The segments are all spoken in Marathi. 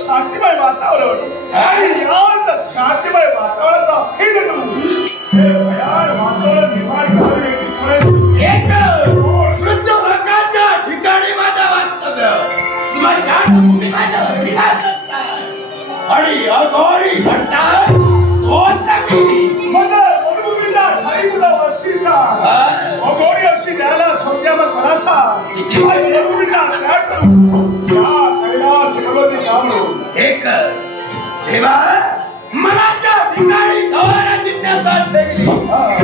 शांतिमय वातावरण आणि याच शांतिमय वातावरणाचा भेद करून हे भयान वातावरण निर्माण करणे एक वृद्ध लोकांच्या ठिकाणी माझा वास्तव्य स्मशानभूमी माझं विलास आणि अघोरी म्हणतात तोच मी मला मरुभूमीला ठाई तुला वस्तीचा अघोरी अशी द्यायला सौद्या मग मनासा आणि मरुभूमीला त्याग करून या कैलास पर्वती नामलो एक देवा मनाच्या ठिकाणी गवारा जिज्ञासा ठेवली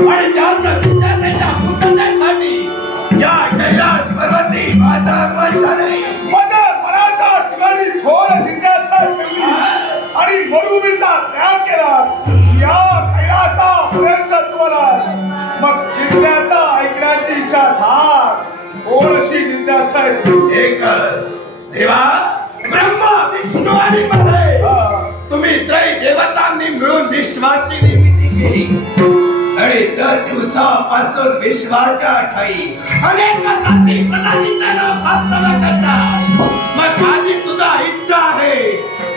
आणि त्याच्या जिज्ञासेच्या पूर्ततेसाठी या कैलास पर्वती माझा मन झाले माझ्या मनाच्या ठिकाणी थोर जिज्ञासा ठेवली आणि मरुभूमीचा त्याग केलास या कैलासापर्यंत तुम्हालास मग जिज्ञासा ऐकण्याची इच्छा सार कोण अशी जिज्ञासा आहे एकच देवा ब्रह्मा विष्णू आणि महेश तुम्ही त्रय देवतांनी मिळून विश्वाची निर्मिती केली आणि दर दिवसापासून विश्वाच्या ठाई अनेक जाती प्रजातीचा वास्तव्य करतात मग माझी सुद्धा इच्छा आहे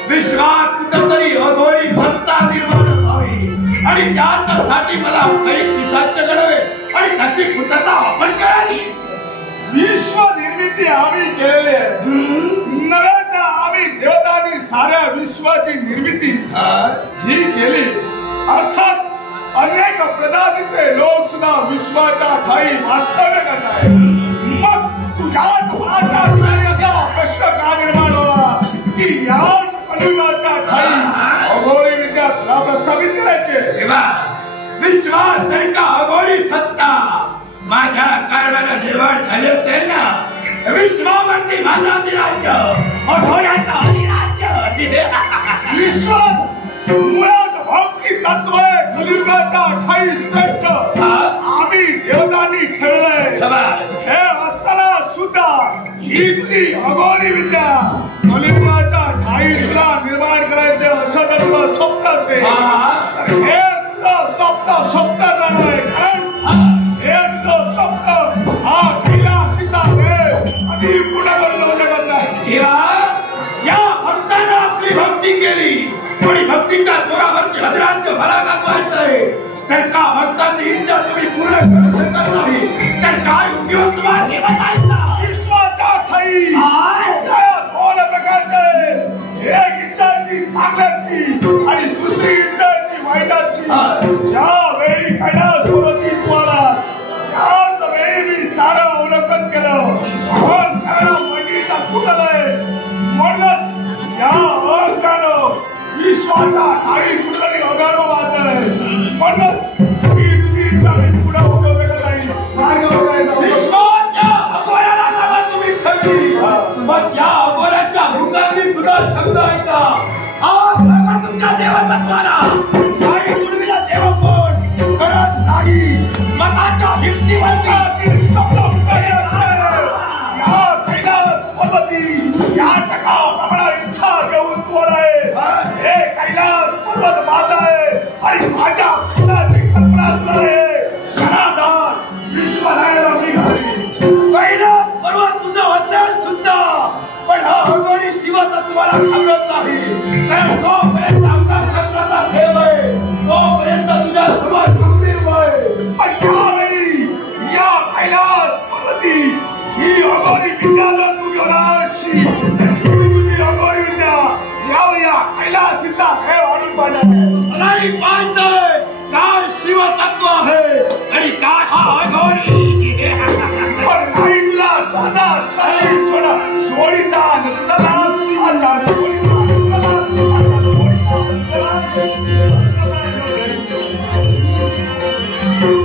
विश्वात कुठेतरी अघोरी सत्ता निर्माण व्हावी आणि त्यासाठी मला काही पिशाच घडवे आणि त्याची पूर्तता आपण करावी विश्व निर्मिती आम्ही केलेली आहे नव्याच्या आम्ही देवतांनी साऱ्या विश्वाची निर्मिती ही केली अर्थात अनेक प्रजातीचे लोक सुद्धा विश्वाच्या ठाई वास्तव्य करत आहेत मग तुझ्या मनाच्या ठिकाणी असा प्रश्न का निर्माण होला की या अनुगाच्या ठाई अघोरी विद्या तुला प्रस्थापित करायचे तेव्हा विश्वात जर का अघोरी सत्ता माझ्या कर्मानं निर्माण झाली असेल ना विश्वावरती माझा अधिराज्य अघोऱ्याचा अधिराज्य विश्वात मुळात भक्ती तत्व कलियुगाच्या ठाई श्रेष्ठ आम्ही देवतांनी ठेवलंय हे असताना सुद्धा ही तुझी अघोरी विद्या कलियुगाच्या ठाई तुला निर्माण करायचे असं तर तुला स्वप्न असेल हे तुझं स्वप्न जाणार आहे कारण हे तुझं स्वप्न हा कैलासीचा वेळ आधी पूर्ण करू शकत नाही या भक्तानं आपली भक्ती केली आणि भक्तीच्या जोरावरती अधिराज्य मला गाजवायचंय तर का भक्ताची इच्छा तुम्ही पूर्ण करू शकत नाही तर काय उपयोग तुम्हाला देवतांचा विश्वाच्या ठाई दोन प्रकारचे एक इच्छा आहे ती चांगल्याची आणि दुसरी इच्छा आहे ती वाईटाची ज्या वेळी कैलास पर्वती तुम्हाला त्याच वेळी मी सारं अवलोकन केलं मंडळीचा कुठलंय म्हणूनच या अहंकानं विश्वाचा ठाई कुठतरी अगर्व बांधलाय म्हणूनच ही तुझी इच्छा मी पुढे होऊ शकत नाही मार्ग विश्वाच्या अघोऱ्याला नावा तुम्ही ठेवली मग या अघोऱ्याच्या भूकांनी सुद्धा शब्द ऐका तुमच्या देवतत्वाला काही पूर्वीला देव कोण करत नाही मताच्या भिंतीवरती शब्द पुकारले असते या कैलास पर्वती या जगाप्रमाणे इच्छा घेऊन तू आलाय हे कैलास पर्वत माझा आहे आणि माझ्या फुलाची कल्पना तुला आहे सनातन विश्वनायला मी घाली कैलास पर्वत तुझा असेल सुद्धा पण हा अघोरी शिवतत्वाला घाबरत नाही कारण तोपर्यंत आमचा खतराचा ठेव आहे तोपर्यंत तुझ्या समोर खंबीर आहे पण यावेळी या कैलास पर्वती ही अघोरी विद्या जर तू घेऊन अशी तुझी अघोरी विद्या या कैलासीचा खेळ आणून पाहणार मलाही पाहतोय काय शिवतत्व आहे आणि काय हा अघोरी पण नाही तुला साधा साधी सोडा सोडिता